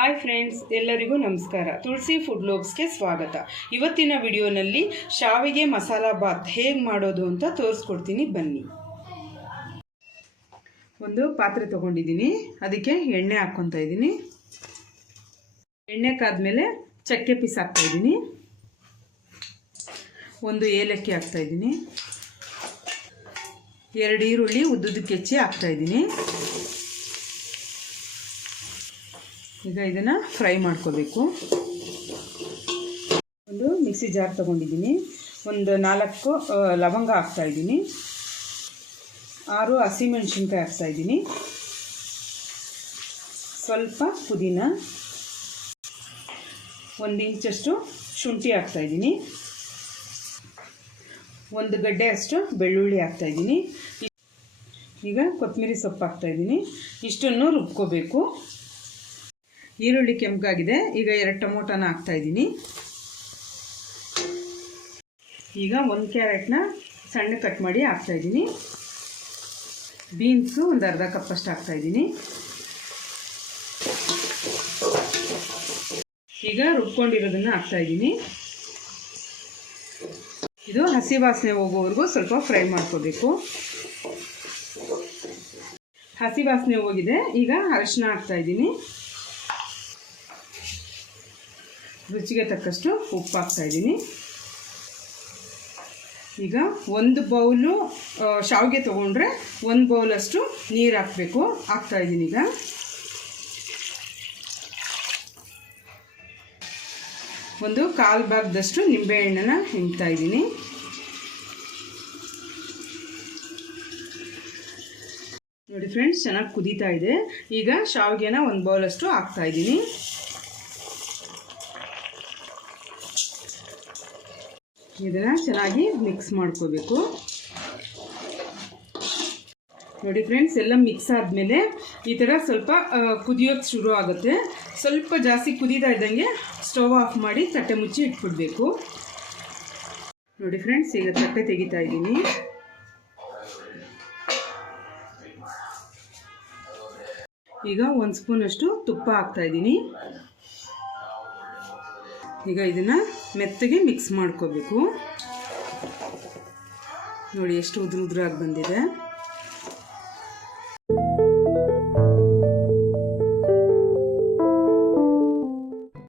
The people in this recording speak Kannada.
ಹಾಯ್ ಫ್ರೆಂಡ್ಸ್, ಎಲ್ಲರಿಗೂ ನಮಸ್ಕಾರ. ತುಳಸಿ ಫುಡ್ ಲೋಬ್ಸ್ಗೆ ಸ್ವಾಗತ. ಇವತ್ತಿನ ವಿಡಿಯೋನಲ್ಲಿ ಶಾವಿಗೆ ಮಸಾಲಾ ಬಾತ್ ಹೇಗೆ ಮಾಡೋದು ಅಂತ ತೋರಿಸ್ಕೊಡ್ತೀನಿ, ಬನ್ನಿ. ಒಂದು ಪಾತ್ರೆ ತೊಗೊಂಡಿದ್ದೀನಿ, ಅದಕ್ಕೆ ಎಣ್ಣೆ ಹಾಕ್ಕೊತಾ ಇದ್ದೀನಿ. ಎಣ್ಣೆ ಕಾದ್ಮೇಲೆ ಚಕ್ಕೆ ಪೀಸ್ ಹಾಕ್ತಾಯಿದ್ದೀನಿ, ಒಂದು ಏಲಕ್ಕಿ ಹಾಕ್ತಾಯಿದ್ದೀನಿ, 2 ಈರುಳ್ಳಿ ಉದ್ದುದಕ್ಕೆ ಹೆಚ್ಚಿ ಹಾಕ್ತಾಯಿದ್ದೀನಿ. ಈಗ ಇದನ್ನು ಫ್ರೈ ಮಾಡ್ಕೋಬೇಕು. ಒಂದು ಮಿಕ್ಸಿ ಜಾರ್ ತೊಗೊಂಡಿದ್ದೀನಿ, ಒಂದು 4 ಲವಂಗ ಹಾಕ್ತಾಯಿದ್ದೀನಿ, 6 ಹಸಿಮೆಣಸಿನ್ಕಾಯಿ ಹಾಕ್ತಾಯಿದ್ದೀನಿ, ಸ್ವಲ್ಪ ಪುದೀನ, 1 ಇಂಚಷ್ಟು ಶುಂಠಿ ಹಾಕ್ತಾಯಿದ್ದೀನಿ, 1 ಗಡ್ಡೆ ಅಷ್ಟು ಬೆಳ್ಳುಳ್ಳಿ ಹಾಕ್ತಾಯಿದ್ದೀನಿ. ಈಗ ಕೊತ್ತಂಬರಿ ಸೊಪ್ಪು ಹಾಕ್ತಾಯಿದ್ದೀನಿ. ಇಷ್ಟನ್ನು ರುಬ್ಕೋಬೇಕು. ಈರುಳ್ಳಿ ಕೆಂಪಾಗಿದೆ. ಈಗ 2 ಟೊಮೊಟೊನ ಹಾಕ್ತಾಯಿದ್ದೀನಿ. ಈಗ 1 ಕ್ಯಾರೆಟ್ನ ಸಣ್ಣ ಕಟ್ ಮಾಡಿ ಹಾಕ್ತಾಯಿದ್ದೀನಿ. ಬೀನ್ಸು ಒಂದು ಅರ್ಧ ಕಪ್ಪಷ್ಟು ಹಾಕ್ತಾಯಿದ್ದೀನಿ. ಈಗ ರುಬ್ಕೊಂಡಿರೋದನ್ನು ಹಾಕ್ತಾಯಿದ್ದೀನಿ. ಇದು ಹಸಿ ವಾಸನೆ ಹೋಗೋವರೆಗೂ ಸ್ವಲ್ಪ ಫ್ರೈ ಮಾಡ್ಕೋಬೇಕು. ಹಸಿ ವಾಸನೆ ಹೋಗಿದೆ. ಈಗ ಅರಿಶಿನ ಹಾಕ್ತಾಯಿದ್ದೀನಿ, ರುಚಿಗೆ ತಕ್ಕಷ್ಟು ಉಪ್ಪು ಹಾಕ್ತಾಯಿದ್ದೀನಿ. ಈಗ 1 ಬೌಲು ಶಾವಿಗೆ ತೊಗೊಂಡ್ರೆ 1 ಬೌಲಷ್ಟು ನೀರು ಹಾಕಬೇಕು. ಹಾಕ್ತಾಯಿದ್ದೀನಿ. ಈಗ ಒಂದು 1/4 ಭಾಗದಷ್ಟು ನಿಂಬೆಹಣ್ಣನ್ನು ಹಿಂಡ್ತಾಯಿದ್ದೀನಿ. ನೋಡಿ ಫ್ರೆಂಡ್ಸ್, ಚೆನ್ನಾಗಿ ಕುದೀತಾ ಇದೆ. ಈಗ ಶಾವಿಗೆನ 1 ಬೌಲಷ್ಟು ಹಾಕ್ತಾಯಿದ್ದೀನಿ. ಇದನ್ನು ಚೆನ್ನಾಗಿ ಮಿಕ್ಸ್ ಮಾಡ್ಕೋಬೇಕು. ನೋಡಿ ಫ್ರೆಂಡ್ಸ್, ಎಲ್ಲ ಮಿಕ್ಸ್ ಆದಮೇಲೆ ಈ ಥರ ಸ್ವಲ್ಪ ಕುದಿಯೋಕ್ಕೆ ಶುರು ಆಗುತ್ತೆ. ಸ್ವಲ್ಪ ಜಾಸ್ತಿ ಕುದೀತಾ ಇದ್ದಂಗೆ ಸ್ಟವ್ ಆಫ್ ಮಾಡಿ ತಟ್ಟೆ ಮುಚ್ಚಿ ಇಟ್ಬಿಡಬೇಕು. ನೋಡಿ ಫ್ರೆಂಡ್ಸ್, ಈಗ ತಟ್ಟೆ ತೆಗಿತಾ ಇದ್ದೀನಿ. ಈಗ 1 ಸ್ಪೂನಷ್ಟು ತುಪ್ಪ ಹಾಕ್ತಾಯಿದ್ದೀನಿ. ಈಗ ಇದನ್ನು ಮೆತ್ತಗೆ ಮಿಕ್ಸ್ ಮಾಡ್ಕೋಬೇಕು. ನೋಡಿ ಎಷ್ಟು ಉದುರಾಗಿ ಬಂದಿದೆ.